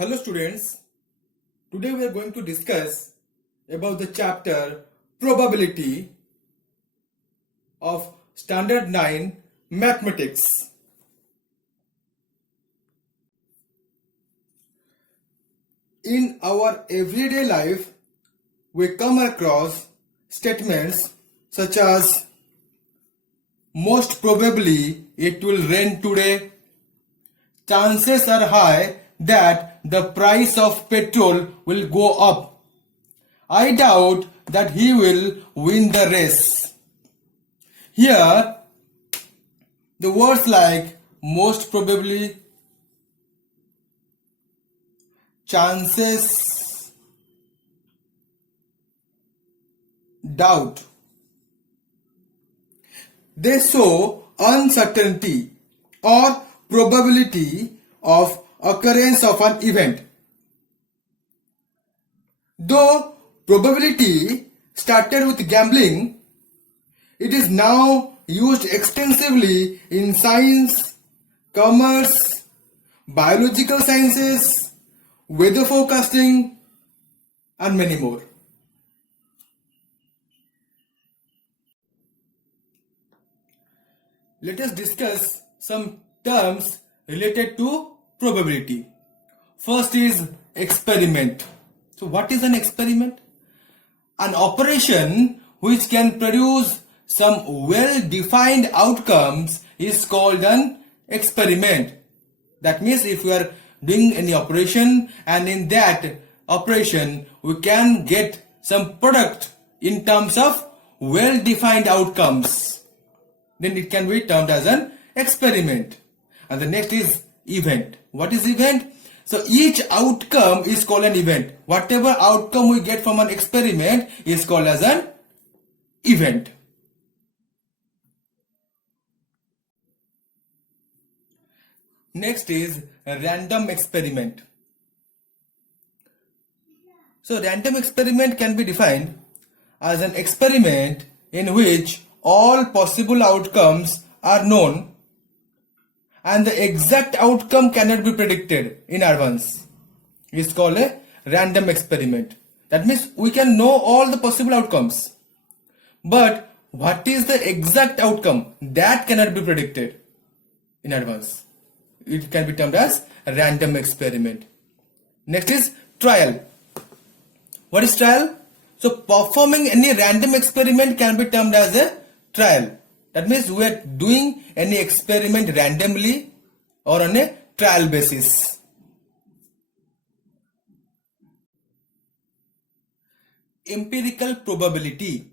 Hello students, today we are going to discuss about the chapter probability of standard 9 mathematics. In our everyday life, we come across statements such as most probably it will rain today, chances are high that the price of petrol will go up. I doubt that he will win the race. Here, the words like most probably, chances, doubt, they show uncertainty or probability of occurrence of an event. Though probability started with gambling, it is now used extensively in science, commerce, biological sciences, weather forecasting, and many more. Let us discuss some terms related to probability. First is experiment. So what is an experiment? An operation which can produce some well-defined outcomes is called an experiment. That means if we are doing any operation and in that operation we can get some product in terms of well-defined outcomes, then it can be termed as an experiment. And the next is event. What is event? So each outcome is called an event. Whatever outcome we get from an experiment is called as an event. Next is a random experiment. So random experiment can be defined as an experiment in which all possible outcomes are known and the exact outcome cannot be predicted in advance. It's called a random experiment. That means we can know all the possible outcomes, but what is the exact outcome, that cannot be predicted in advance. It can be termed as a random experiment. Next is trial. What is trial? So performing any random experiment can be termed as a trial. That means we are doing any experiment randomly or on a trial basis. Empirical probability.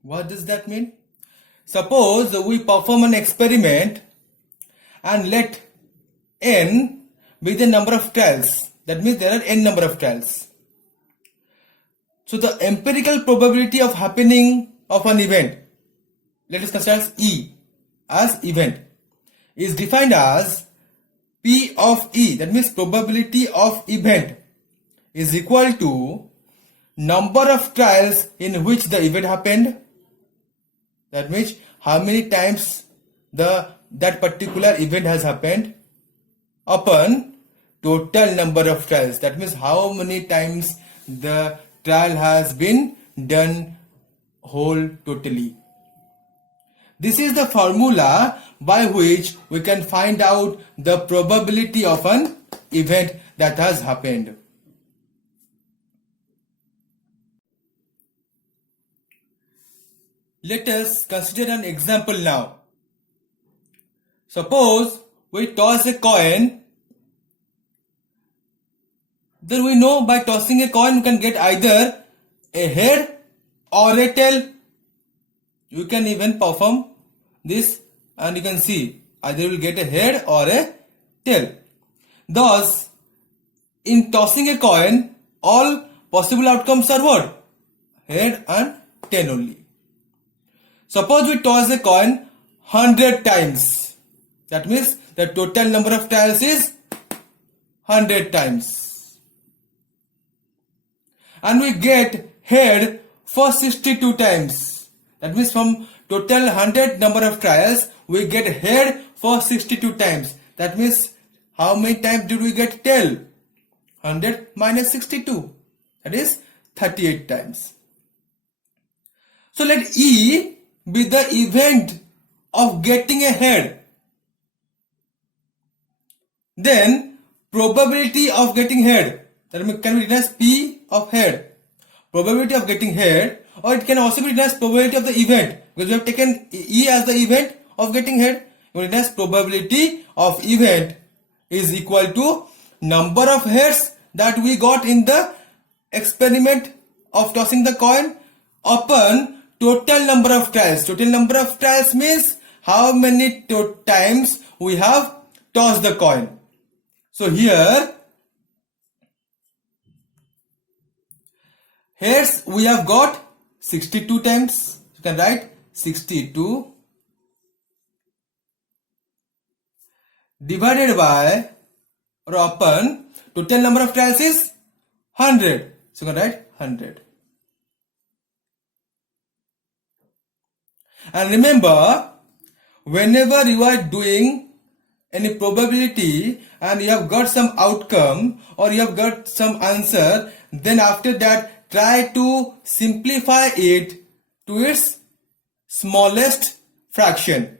What does that mean? Suppose we perform an experiment and let n be the number of trials. That means there are n number of trials. So the empirical probability of happening of an event, let us consider as E as event, is defined as P of E, that means probability of event, is equal to number of trials in which the event happened. That means how many times that particular event has happened upon total number of trials. That means how many times the trial has been done whole totally. This is the formula by which we can find out the probability of an event that has happened. Let us consider an example now. Suppose we toss a coin. Then we know by tossing a coin we can get either a head or a tail. You can even perform this and you can see either you will get a head or a tail. Thus, in tossing a coin, all possible outcomes are what? Head and tail only. Suppose we toss a coin 100 times. That means the total number of tiles is 100 times. And we get head for 62 times. That means from total 100 number of trials, we get head for 62 times. That means how many times did we get tail? 100 minus 62. That is 38 times. So let E be the event of getting a head. Then probability of getting head, that can be written as P of head. Probability of getting head, or it can also be written as probability of the event, because we have taken E as the event of getting head. Written as probability of event is equal to number of heads that we got in the experiment of tossing the coin upon total number of trials. Total number of trials means how many times we have tossed the coin. So here heads we have got 62 times. You can write 62 divided by or upon total number of trials is 100. So you can write 100. And remember, whenever you are doing any probability and you have got some outcome or you have got some answer, then after that try to simplify it to its smallest fraction.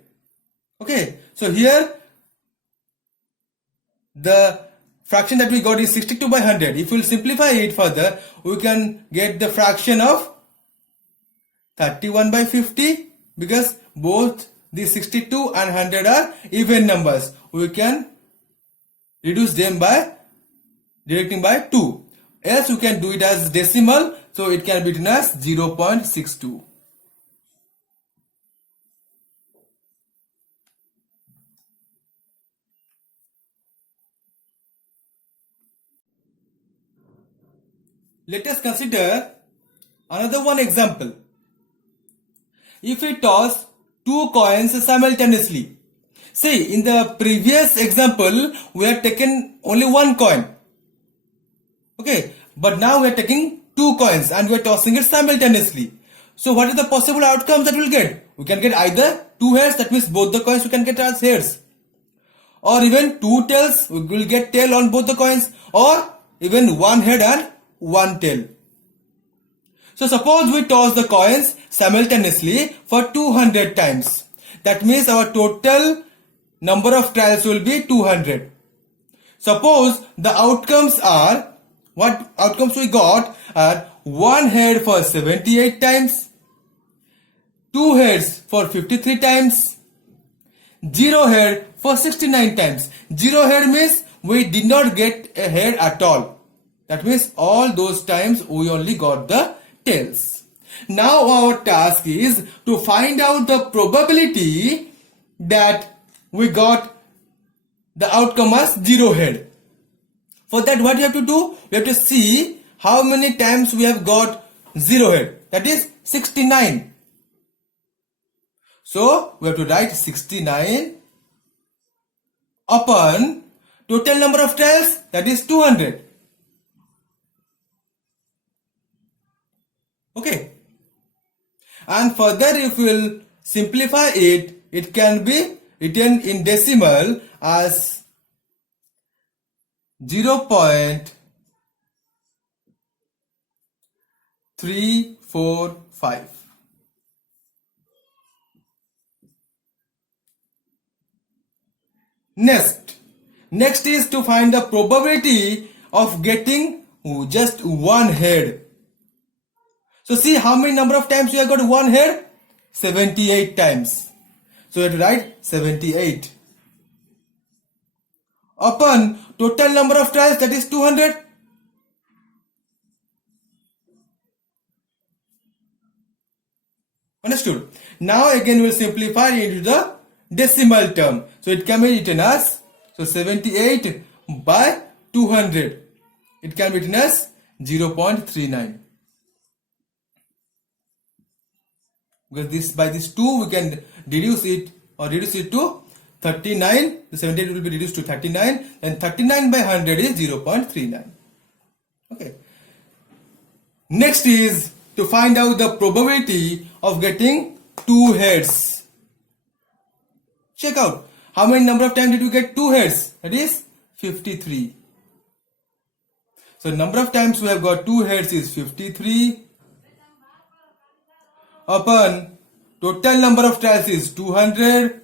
Okay, so here the fraction that we got is 62 by 100. If we will simplify it further, we can get the fraction of 31 by 50, because both the 62 and 100 are even numbers. We can reduce them by directing by 2. Else you can do it as decimal, so it can be written as 0.62. Let us consider another one example. If we toss two coins simultaneously. See, in the previous example, we have taken only one coin. Okay, but now we are taking two coins and we are tossing it simultaneously. So what are the possible outcomes that we will get? We can get either two heads, that means both the coins we can get as heads. Or even two tails, we will get tail on both the coins. Or even one head and one tail. So suppose we toss the coins simultaneously for 200 times. That means our total number of trials will be 200. Suppose the outcomes are, what outcomes we got are one head for 78 times, two heads for 53 times, zero head for 69 times. Zero head means we did not get a head at all. That means all those times we only got the tails. Now our task is to find out the probability that we got the outcome as zero head. For that, what you have to do? We have to see how many times we have got zero head. That is 69. So we have to write 69 upon total number of tails, that is 200. Okay. And further, if we will simplify it, it can be written in decimal as 0.345. Next is to find the probability of getting just one head. So see how many number of times we have got one head? 78 times. So we have to write 78. Upon total number of trials, that is 200. Understood? Now again we will simplify it into the decimal term. So it can be written as, so 78 by 200. It can be written as 0.39. Because this, by this 2 we can reduce it to 39. The 78 will be reduced to 39, and 39 by 100 is 0.39. Okay. Next is to find out the probability of getting two heads. Check out how many number of times did you get two heads? That is 53. So number of times we have got 2 heads is 53 upon total number of tails is 200.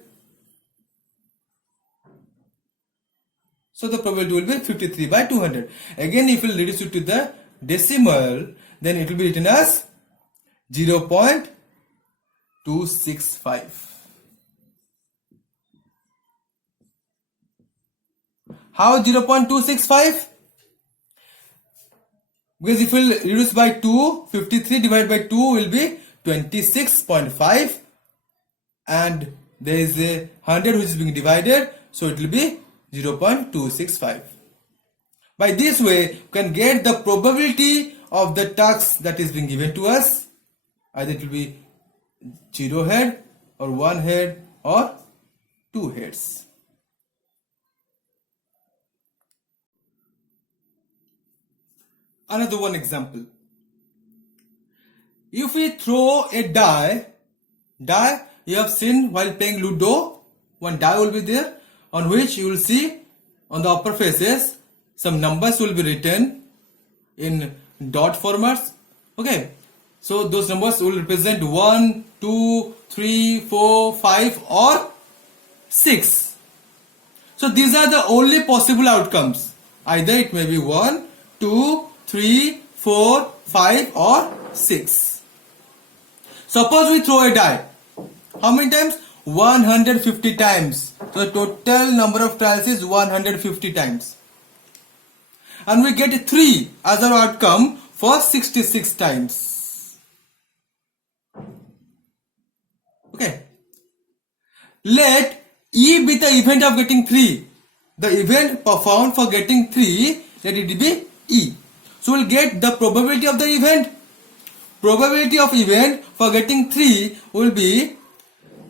So the probability will be 53 by 200. Again, if we reduce it to the decimal, then it will be written as 0.265. How 0.265? Because if we reduce by 2, 53 divided by 2 will be 26.5, and there is a 100 which is being divided, so it will be 0.265. By this way, you can get the probability of the task that is being given to us. Either it will be 0 head or 1 head or 2 heads. Another one example. If we throw a die you have seen while playing Ludo, one die will be there on which you will see on the upper faces some numbers will be written in dot formats. Okay, so those numbers will represent 1, 2, 3, 4, 5 or 6. So these are the only possible outcomes. Either it may be 1, 2, 3, 4, 5 or 6. Suppose we throw a die. How many times? 150 times. So the total number of trials is 150 times. And we get 3 as our outcome for 66 times. Okay. Let E be the event of getting 3. The event performed for getting 3, let it be E. So we'll get the probability of the event. Probability of event for getting 3 will be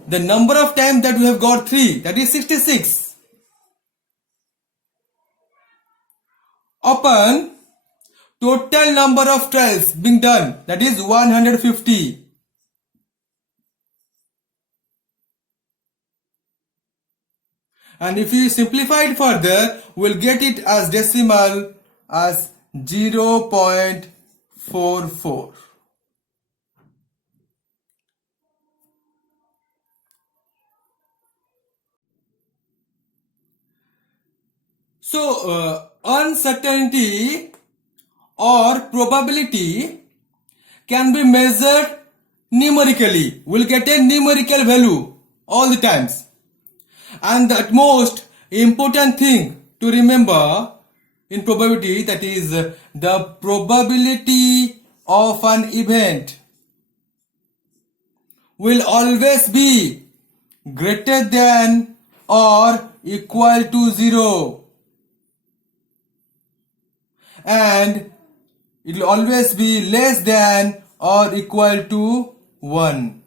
the number of times that we have got 3, that is 66, upon total number of trials being done, that is 150. And if we simplify it further, we'll get it as decimal as 0.44. So, uncertainty or probability can be measured numerically. We'll get a numerical value all the times. And the most important thing to remember in probability, that is the probability of an event will always be greater than or equal to 0. And it will always be less than or equal to 1.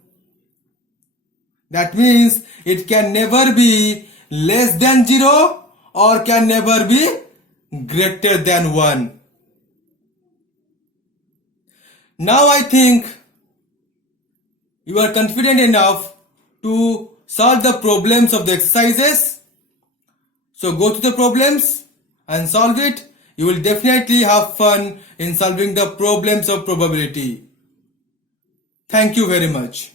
That means it can never be less than 0 or can never be greater than 1. Now I think you are confident enough to solve the problems of the exercises. So go to the problems and solve it. You will definitely have fun in solving the problems of probability. Thank you very much.